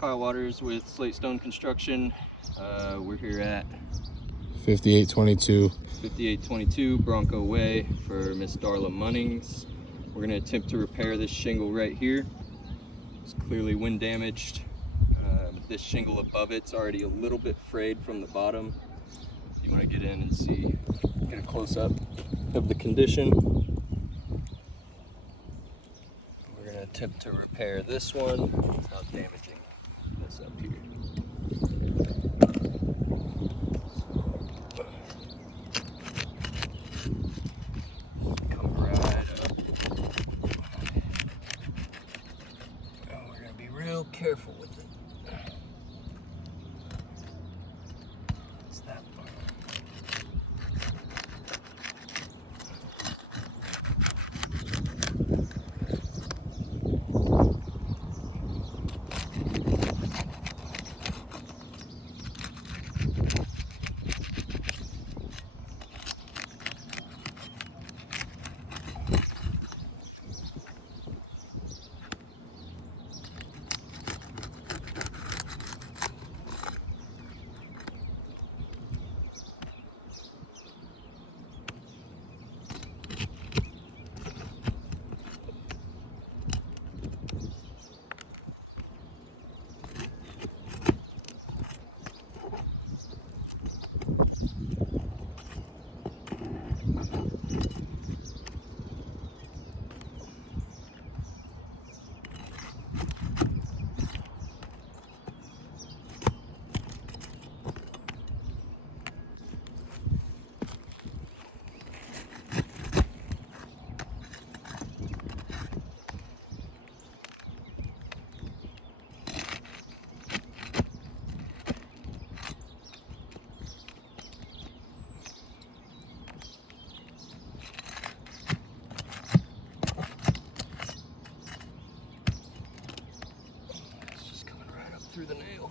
Kyle Waters with Slate Stone Construction. We're here at 5822 Bronco Way for Miss Darla Munnings. We're going to attempt to repair this shingle right here. It's clearly wind damaged. This shingle above it's already a little bit frayed from the bottom. You want to get in and see, get a close up of the condition. We're going to attempt to repair this one without damaging this up here. Come right up. Oh, we're going to be real careful with it. It's that one. Through the nail.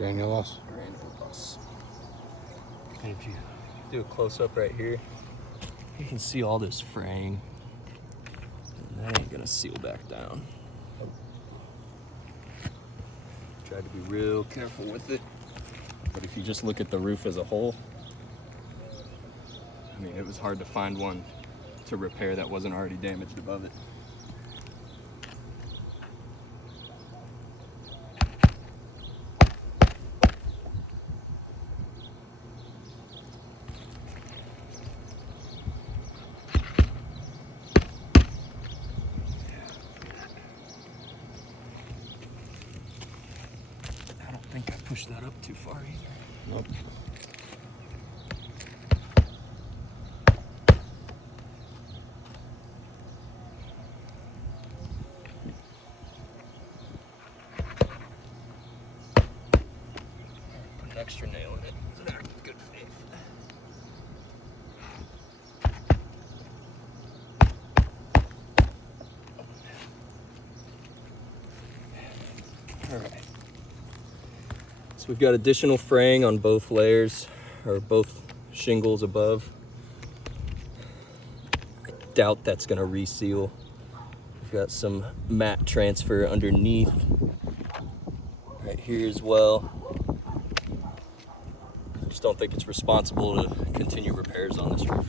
granules. And if you do a close up right here, you can see all this fraying. And that ain't gonna seal back down. Tried to be real careful with it. But if you just look at the roof as a whole, I mean, it was hard to find one to repair that wasn't already damaged above it. I don't think I pushed that up too far either. Nope. Put an extra nail in it. It's an act of good faith. All right. So we've got additional fraying on both layers, or both shingles above. I doubt that's gonna reseal. We've got some mat transfer underneath, right here as well. I just don't think it's responsible to continue repairs on this roof.